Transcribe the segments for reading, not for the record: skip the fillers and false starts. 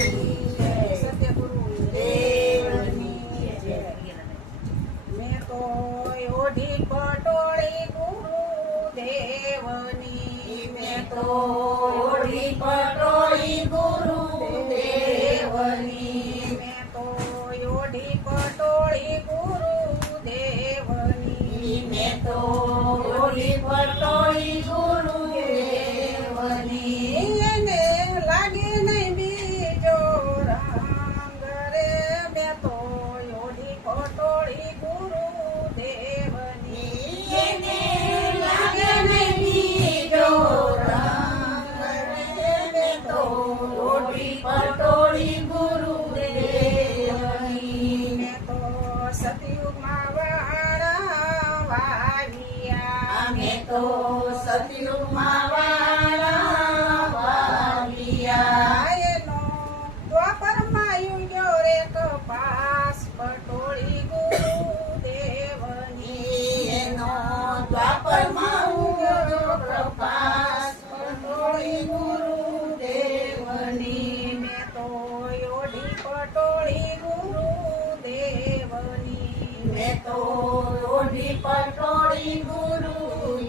સત્યગુરુ દેવની જય. મેં તો ઓઢી પટોળી ગુરુ દેવની. મેં તો ઓઢી પટોળી ગુરુ દેવની. મેં તો ઓઢી પટોળી ગુરુ દેવની. મેં તો ઓઢી પટોળી ગુરુ દેવની. એને લાગે નહીં બીજો રંગ રે. મેં તો ઓઢી પટોળી ગુરુ દેવની. એને લાગે નહીં બીજો રંગ રે. મેં તો ઓઢી પટોળી ગુરુ દેવની. મેં તો સતયુગમાં વાળા વાવ્યા. અમે તો સતયુગમાં વાળા વાવ્યા. એનો દ્વાપરમાં યુગ્યો રે કપાસ પટોળી ગુરુ દેવની. એનો દ્વાપરમાં ઉગ્યો પ્રકાશ પટોળી ગુરુ દેવની. મેં તો ઓઢી પટોળી ગુરુ દેવની. મેં તો ઓઢી પટોળી ગુરુ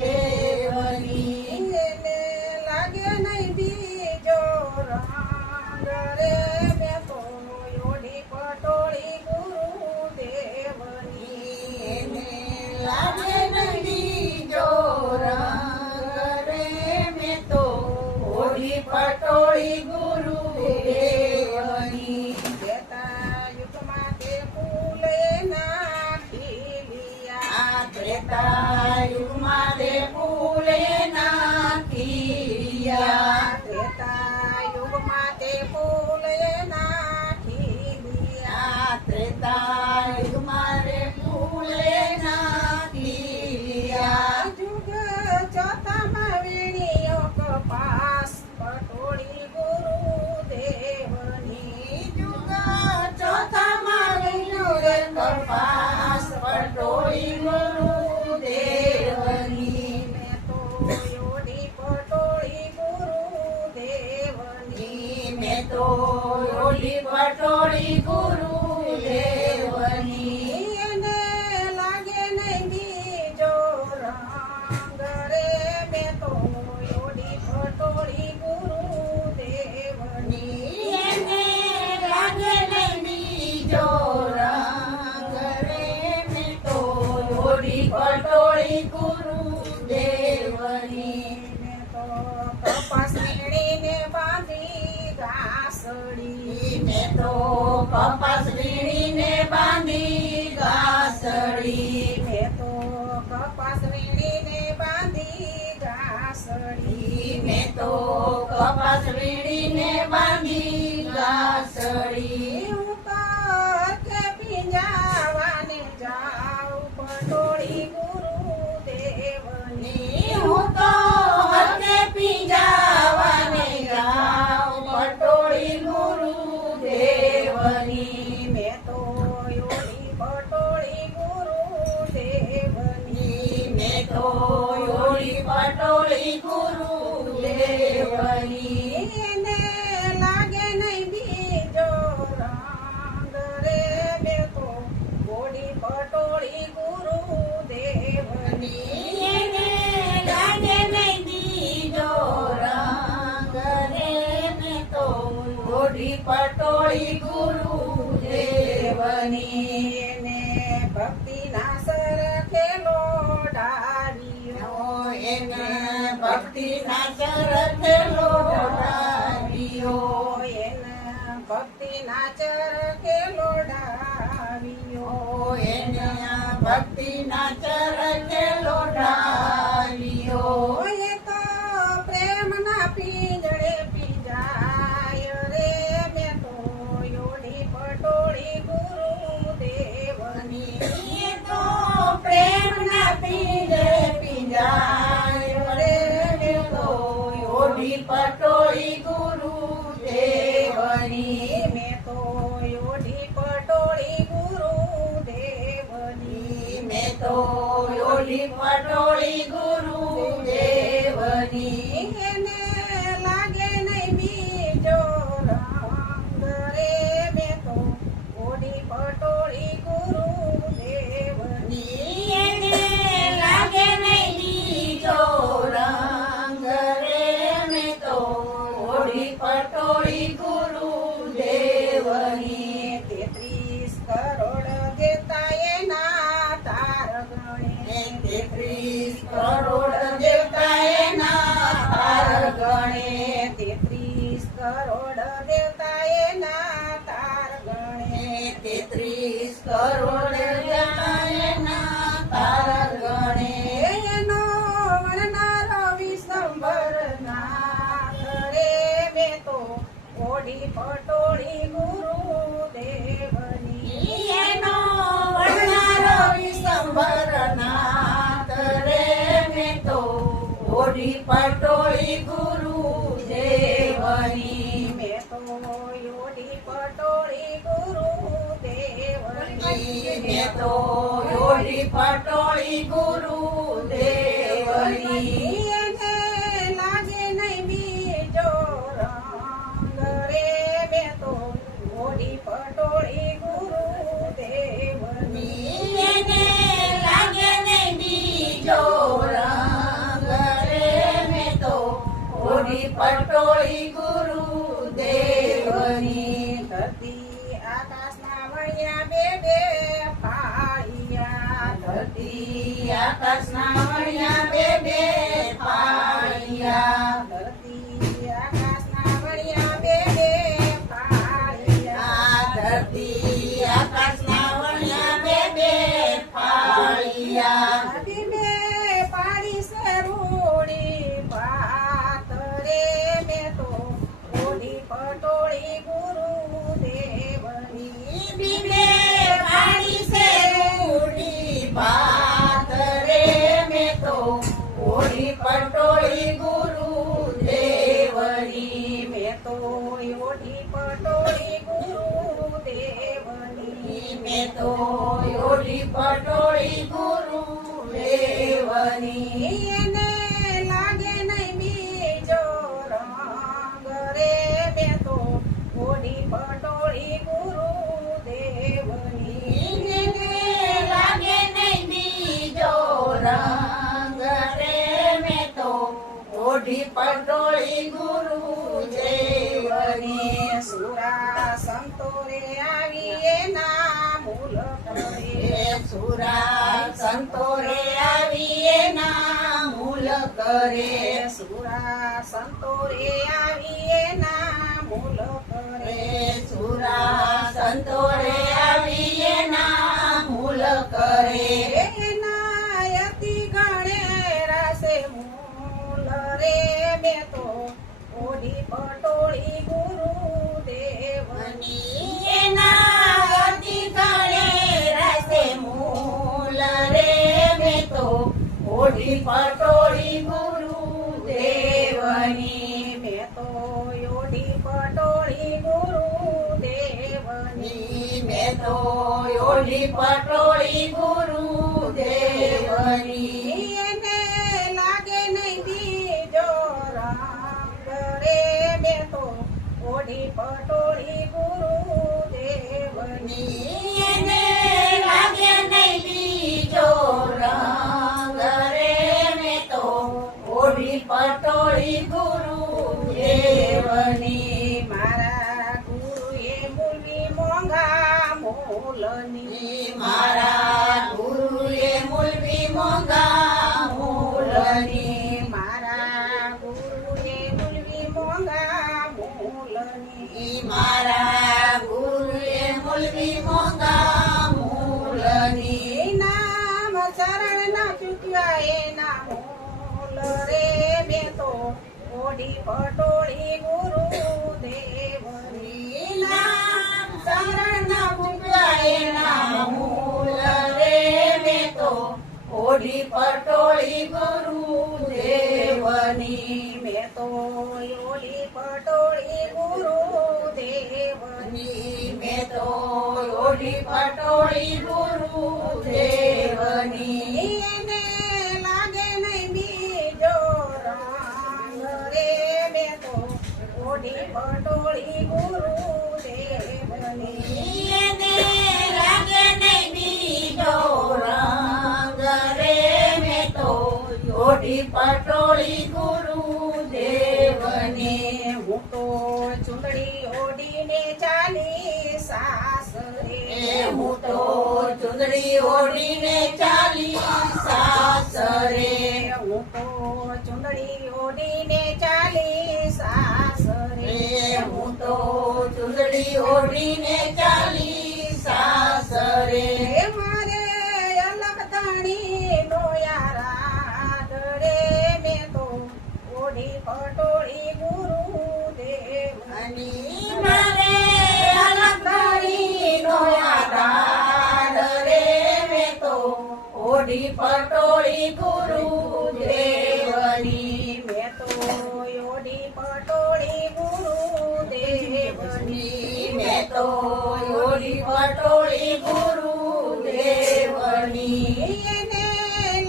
દેવની. એને લાગે નહીં બીજો રંગ રે. મેં તો ઓઢી પટોળી ગુરુ દેવની. એને લાગે નહીં બીજો રંગ રે. મેં તો ઓઢી પટોળી ગુરુ દેવની. ત્રેતા યુગમાં તે ફૂલે નાખી લિયા. આ ત્રેતા યુગમાં તે ફૂલે નાખિયા. ત્રેતા યુગમાં તે ફૂલે નાખી લિયા. આ ત્રેતા યુગમાં તે ફૂલે નાખિયા. યુગ ચોથામાં વીણીયો કપાસ પટોળી ગુરુ દેવની. યુગ ચોથામાં વીણ્યો રે કપાસ પટોળી ગુરુ દેવની. મેં તો ઓઢી પટોળી ગુરુ દેવની. મેં તો ઓઢી પટોળી ગુરુ દેવની. એને લાગે નહીં બીજો રંગ રે. મેં તો ઓઢી પટોળી ગુરુ દેવની. એને લાગે નહીં બીજો રંગ રે. મેં તો ઓઢી પટોળી ગુરુ દેવની. મેં તો કપાસ વીણીને બાંધી ઘાસડી. મેં તો કપાસ વીણીને બાંધી ઘાસડી. મેં તો કપાસ વીણીને બાંધી ઘાસડી. મેં તો કપાસ વીણીને બાંધી ઘાસડી. હું તો કે પીંજાવાને જાઉં પટોળી ગુરુ દેવની. હું તો હરકે પીંજાવાને જાઉં પટોળી ગુરુ દેવની. મેં તો ઓઢી પટોળી ગુરુ દેવની. મેં તો ઓઢી પટોળી ગુરુ દેવની. એને લાગે નહીં બીજો રંગ રે. મેં તો ઓઢી પટોળી ગુરુ દેવની. એને લાગે નહીં બીજો રંગ રે. મેં તો ઓઢી પટોળી ગુરુ દેવની. એને ભક્તિના સરખેલો ડાર્યો. એને ભક્તિના ચરખેલો ડાર્યો. એને ભક્તિના ચરખેલો ડાર્યો. એને ભક્તિના ચરખેલો ડાર્યો. એ તો પ્રેમના પિંજરે પીંજાય રે. મેં તો ઓઢી પટોળી ગુરુ દેવની. એ તો પ્રેમના પીંજરે પીંજાય રે. મેં તો ઓઢી પટોળી ગુરુ દેવની. મેં તો ઓઢી પટોળી ગુરુ દેવની. મેં તો ઓઢી પટોળી ગુરુ દેવની. એને લાગે નહીં બીજો રંગ પટોળી ગુરુદેવની 33 કરોડ દેવતા એના તાર ગણે 33 કરોડ દેવતા એના તાર ગણે 33 કરોડ દેવતા એના તાર ગણે 33 કરોડ દેવતા એના તાર ગણે એનો વણનારો વિશ્વંભરના ઘરે મેં તો ઓઢી પટોળી ગુરુદેવની એનો વણનારો વિશ્વંભરનાથ રે મેં તો ઓઢી પટોળી ગુરુદેવની મેં તો ઓઢી પટોળી ગુરુદેવની મેં તો ઓઢી પટોળી ગુરુદેવની એને લાગે નહીં બીજો રંગ રે મેં તો ઓઢી પટોળી ગુરુદેવની એને લાગે નહીં બીજો રંગ રે મેં તો ઓઢી પટોળી ગુરુદેવની ધરતી આકાશના વણ્યા બે બે ફાળિયા ધરતી આકાશના વણ્યા બે બે ફાળિયા ધરતી આકાશના વણ્યા બે બે ફાળિયા ધરતી આકાશના વણ્યા બે બે ફાળિયા નદીને પાડી છે રૂડી ભાત રે મેં તો ઓઢી પટોળી ગુરુદેવની બીબે પાડી છે રૂડી ભાત રે મેં તો ઓઢી પટોળી ગુરુદેવની મેં તો ઓઢી પટોળી ગુરુદેવની મેં તો ઓઢી પટોળી ગુરુદેવની એને લાગે નહીં બીજો રંગ રે મેં તો ઓઢી પટોળી ગુરુદેવની એને લાગે નહીં બીજો રંગ રે મેં તો ઓઢી પટોળી ગુરુદેવની સુરા સંતો રે આવી એના મૂલ કરે સુરા સંતો રે આવી એના મૂલ કરે સુરા સંતો રે આવી એના મૂલ કરે સુરા સંતો રે આવી એના મૂલ કરે એના અતિ ગણે રાસે મૂલ રે મેં તો ઓઢી પટોળી ગુરુદેવની એના અતિ ગણે રસે મૂલ રે મેં તો ઓઢી પટોળી ગુરુદેવની મેં તો ઓઢી પટોળી ગુરુદેવની મેં તો ઓઢી પટોળી ગુરુદેવની એને લાગે નહીં બીજો રંગ રે મેં તો ઓઢી પટોળી ગુરુદેવની એને લાગે નહીં બીજો રંગ રે મેં તો ઓઢી પટોળી ગુરુદેવની મારા ગુરુએ મૂલવી મોંઘા મૂલની મારા ગુરુએ મૂલવી મોંઘા મૂલની મારા ગુરુએ મૂલવી મોંઘા મૂલની મારા ગુરુએ મૂલવી મોંઘા મૂલની નામ ચરણ ના ચૂક્યા એના મૂલ રે મેં તો ઓઢી પટોળી ગુરુદેવની નામ ચરણ ના ભૂખ્યા એના મૂલ રે મેં તો ઓઢી પટોળી ગુરુદેવની મેં તો ઓઢી પટોળી ગુરુદેવની મેં તો ઓઢી પટોળી ગુરુદેવની એને લાગે નહીં બીજો રંગ રે મેં તો ઓઢી પટોળી ગુરુદેવની એને લાગે નહીં બીજો રંગ રે મેં તો ઓઢી પટોળી ગુરુદેવની હું હું તો ચૂંદડી ઓઢીને ચાલી સાસરે. હું તો ચુંદડી ઓઢીને ચાલી સાસરે. હું તો ચૂંદડી ઓઢીને ચાલી સાસરે. હું તો ચુંદડી ઓઢીને ચાલી સાસરે. મારે અલગ ધણીનો યારાદ રે, મેં તો ઓઢી પટોળી ગુરુદેવની. મારે અલગણીનો આધાર રે, મેં તો ઓઢી પટોળી ગુરુદેવની. મેં તો ઓઢી પટોળી ગુરુદેવની. મેં તો ઓઢી પટોળી ગુરુદેવની. એને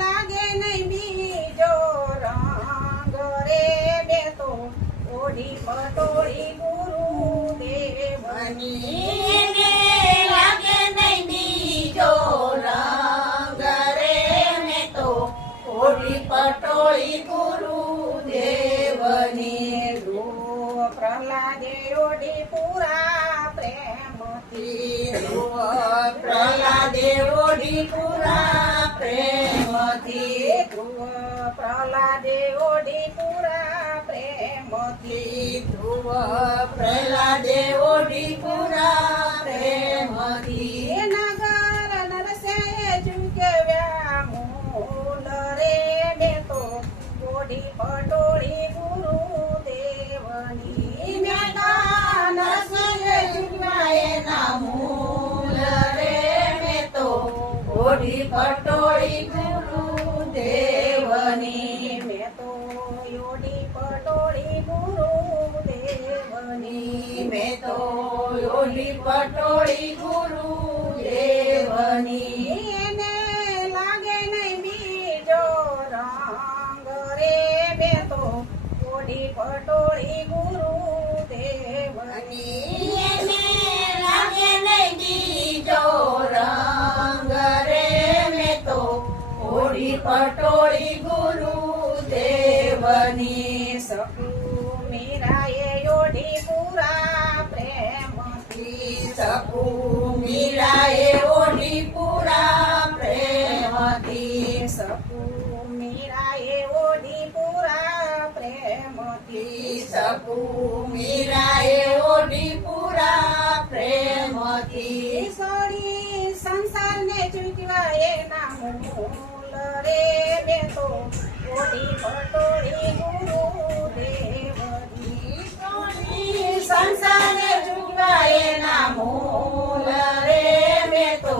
લાગે નહીં બીજો રંગ રે, મેં તો ઓઢી પટોળી ગુરુદેવની. એને લાગે નહીં બીજો રંગ રે, મેં તો ઓઢી પટોળી ગુરુદેવની. ધ્રુવ પ્રહલાદે ઓઢી પૂરા પ્રેમથી. પ્રહલાદે ઓઢી પૂરા પ્રેમથી. ધ્રુવ પ્રહલાદે ઓઢી પૂરા પ્રેમથી. ધ્રુવ પ્રહલાદે ઓઢી પૂરા પ્રેમથી. એ નગર નરસે ઝુકવ્યા મૂલ રે, મેં તો ઓઢી પટોળી ગુરુદેવની. મેં તો નરસિંહ ઝુકવ્યા એના મૂલ રે, મેં તો ઓઢી પટોળી ગુરુદેવની. મેં તો ઓઢી પટોળી ગુરુદેવની. મેં તો ઓઢી પટોળી ગુરુદેવની. એને લાગે નહીં બીજો રંગ રે, મેં તો ઓઢી પટોળી ગુરુદેવની. એને લાગે નહીં બીજો રંગ રે, મેં તો ઓઢી પટોળી ગુરુદેવની. સકુ મીરાએ ઓઢી પૂરા પ્રેમથી. સકુ મીરાએ ઓઢી પૂરા પ્રેમથી. સકુ મીરાએ ઓઢી પૂરા પ્રેમથી. સકુ મીરાએ ઓઢી પૂરા પ્રેમથી. ઈશ્વરી સંસારને ચૂકવા એના મૂલ રે, મેં તો ઓઢી પટોળી ગુરુદેવની. સંસારને ચૂકવા એના મૂલ રે, મેં તો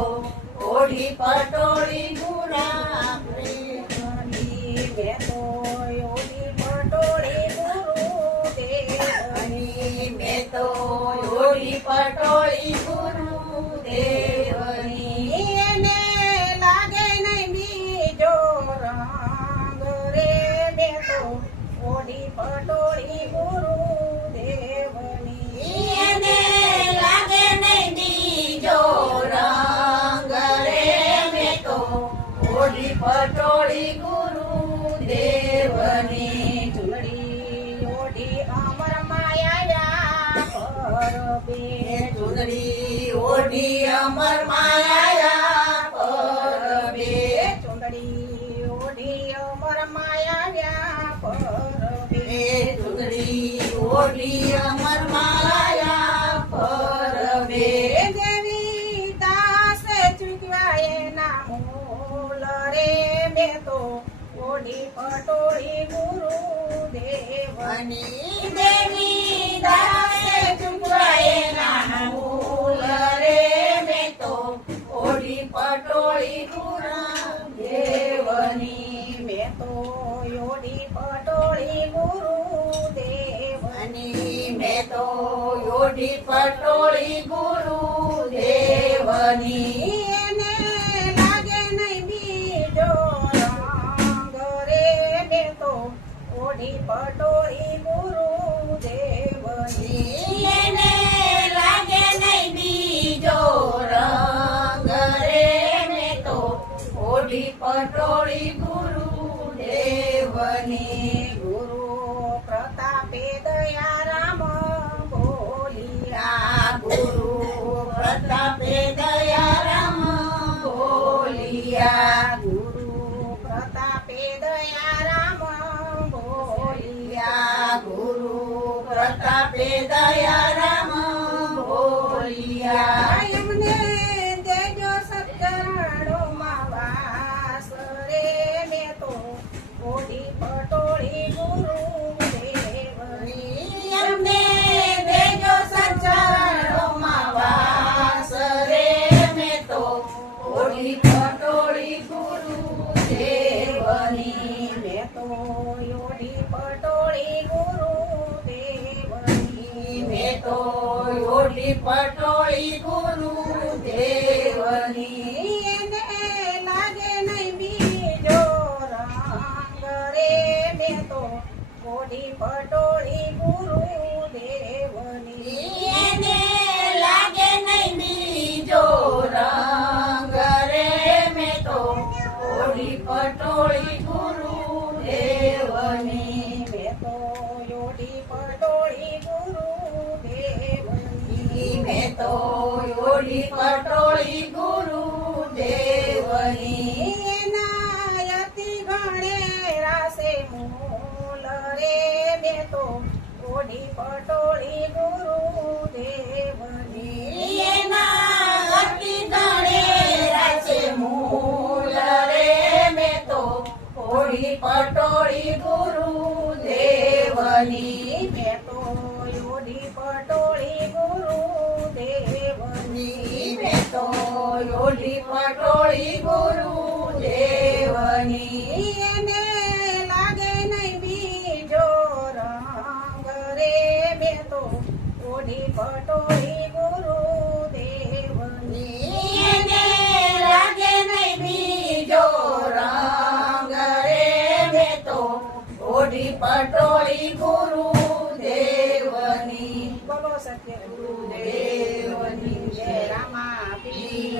ઓઢી પટોળી ગુરા પ્રેમની. મેં તો ઓઢી પટોળી ગુરુદેવની. મેં તો ઓઢી પટોળી ગુરુદેવની. એને લાગે નહીં બીજો રંગ રે, મેં તો ઓઢી પટોળી ગુરુદેવની. એને લાગે નહીં બીજો રંગ રે, મેં તો ઓઢી પટોળી ગુરુદેવની. ચૂંદડી ઓઢી અમર માયા પરબે. ચૂંદડી ઓઢી અમર માયા પરબે. ચૂંદડી ઓઢી અમર માયા પરબે. ચૂંદડી ઓઢી અમર માયા પરબે. દેવી દાસે ચૂકવ્યા એના મૂલ રે, મેં તો ઓઢી પટોળી ગુરુદેવની. દેવી દાસે ચૂકવાયેલા મૂલ રે, મેં તો ઓઢી પટોળી ગુરુદેવની. મેં તો ઓઢી પટોળી ગુરુદેવની. મેં તો ઓઢી પટોળી ગુરુદેવની. એને લાગે નહીં બીજો રંગ રે, મેં તો ઓઢી પટોળી ગુરુદેવની. એને લાગે નહીં બીજો રંગ રે, મેં તો ઓઢી પટોળી ગુરુદેવની. ગુરુ પ્રતાપે દયા રામ પ્રતાપે દયારામ બોલ્યા એમને દેજો સત્ચરણોમાં વાસ રે મેં તો ઓઢી પટોળી ગુરુદેવની. એમને દેજો સચરણોમાં વાસ રે મેં તો ઓઢી પટોળી ગુરુદેવની મેં તો ઓઢી પટોળી ગુરુદેવની. મેં તો ઓઢી પટોળી ગુરુદેવની એને લાગે નહીં બીજો રંગ રે મેં તો ઓઢી પટોળી ગુરુદેવની. એને લાગે નહીં બીજો રંગ રે મેં તો ઓઢી પટોળી ગુરુદેવની મેં તો ઓઢી પટોળી ગુરુદેવની. મેં તો ઓઢી પટોળી ગુરુદેવની એના યતિ ગણે રાસે મૂલ રે મેં તો ઓઢી પટોળી ગુરુદેવની. એના અતિ ગણેરા છે મૂળ રે મેં તો ઓઢી પટોળી ગુરુદેવની મેં તો ઓઢી પટોળી ગુરુદેવની. મેં તો ઓઢી પટોળી ગુરુદેવની એને લાગે નહીં બીજો રંગ રે મેં તો ઓઢી પટોળી ગુરુદેવની. એને લાગે નહીં બીજો રંગ રે મેં તો ઓઢી પટોળી ગુરુદેવની બોલો સત્ય ગુરુદેવ દેવની જય રામા પીર.